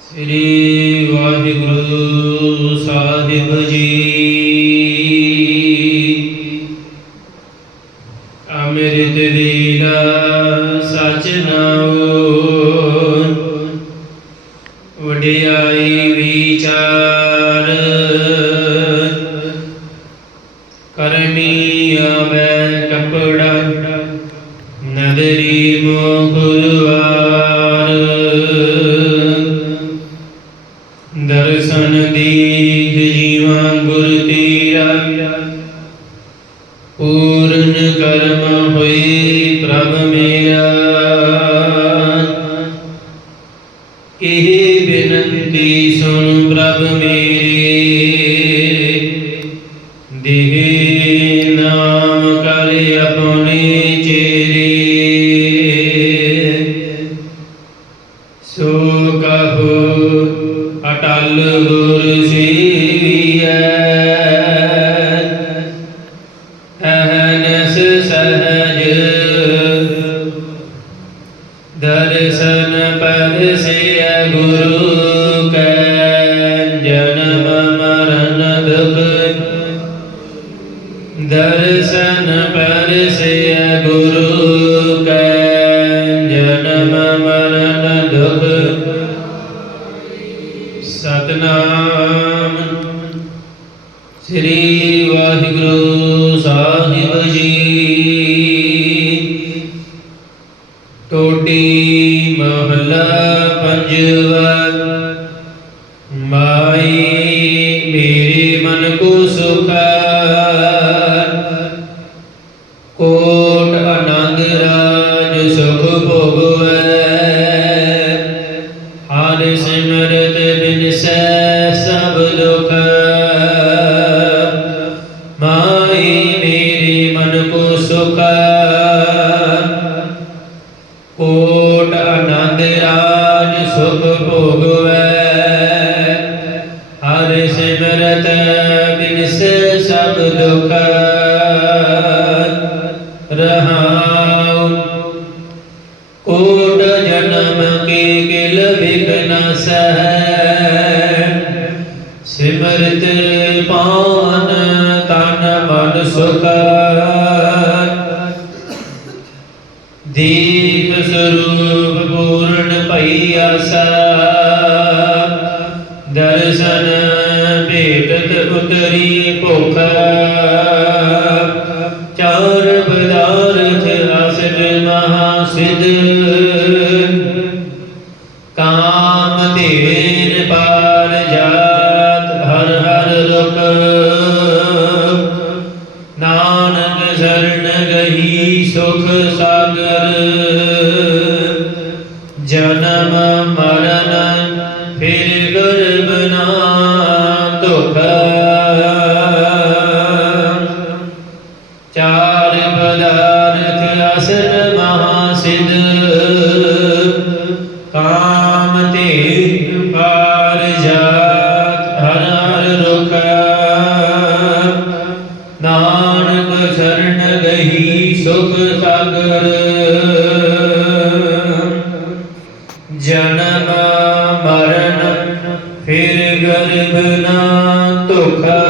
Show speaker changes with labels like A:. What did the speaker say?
A: ਸ੍ਰੀ ਵਾਹਿਗੁਰੂ ਸਾਹਿਬ ਜੀ। ਅੰਮ੍ਰਿਤ ਵੇਲਾ ਸਚ ਨਾਉ ਵਡਿਆਈ ਵਿਚਾਰ। ਕਰਨੀ ਆਵੈ ਕਪੜਾ ਨਦਰੀ ਮੋਖੁਰਵਾਰ ਦੀਖ ਜੀਵਾਂ ਗੁਰ ਤੇਰਾ। ਪੂਰਨ ਕਰਮ ਹੋਈ ਪ੍ਰਭ ਮੇਰਾ। ਇਹ ਬਿਨਤੀ ਸੁਣ ਪ੍ਰਭ ਮੇਰੇ। ਦੇਹ ਨਾਮ ਕਰ ਆਪਣੇ ਚੇਰੇ। ਸੋ ਕਹੋ, ਅਟਲ ਦਰਸ਼ਨ ਪਰਸਿਆ ਗੁਰੂ ਕੈ, ਜਨਮ ਮਰਨ ਦੁਖ। ਦਰਸ਼ਨ ਪਰਸਿਆ ਗੁਰੂ ਕੈ, ਜਨਮ ਮਰਨ ਦੁਖ। ਸਤਨਾਮ ਸ੍ਰੀ ਵਾਹਿਗੁਰੂ ਸਾਹਿਬ ਜੀ। ਮਹਲਾ ਪੰਜਵਾ ਮਾਈ ਮੇਰੇ ਮਨ ਕੋ ਸੁਖਾ ਕੋਟ ਆਨੰਦ ਰਾਜ ਸੁਖ ਭੋਗਵੈ। ਹਰ ਸਿਮਰਤ ਬਿਨਸੈ ਸਭ ਦੁਖ। ਮਾਈ ਮੇਰੇ ਮਨ ਕੋ ਸੁਖ ਕੋਟ ਸੁਖ ਭੋਗਵੈ ਹਰ ਸਿਮਰਤ ਬਿਨਸੈ ਸਭ ਦੁਖ। ਰਹਾਉ। ਕੋਟ ਜਨਮ ਕੇ ਕਿਲ ਵਿਗਨ ਸਹਿ। ਸਿਮਰਤ ਪਾਵਨ ਤਨ ਮਨ ਸੁਖ। ਦੀਪ ਪੂਰਨ ਦਰਸ਼ਨ ਭੇਟਤ ਉਤਰੀ ਭੁਖ। ਚਾਰ ਪਦਾਰਥ ਅਸਲ ਮਹਾ ਸਿਧ। ਕਾਮ ਤੇਨ ਪਾਰ ਜਾਤ ਹਰ ਹਰ ਰੁਕ। ਨਾਨਕ ਸ਼ਰਨ ਗਹੀ ਸੁਖ ਸਾਗਰ। ਜਨਮ ਮਰਨ, ਫਿਰ ਗਰਬ ਨਾ ਦੁਖ ਚਾਰ ਪਦਾਰਥ ਅਸਰ ਮਹਾ ਸਿਧ ਕਾਮ ਤੇ ਪਾਰ ਜਾਤ, ਹਰ ਹਰ ਰੁਖ। ਨਾਨਕ ਸ਼ਰਨ ਗਈ ਸੁਖ ਸਾਗਰ। ਜਨਮ ਮਰਨ ਫਿਰ ਗਰਭ ਨਾ ਧੋਖਾ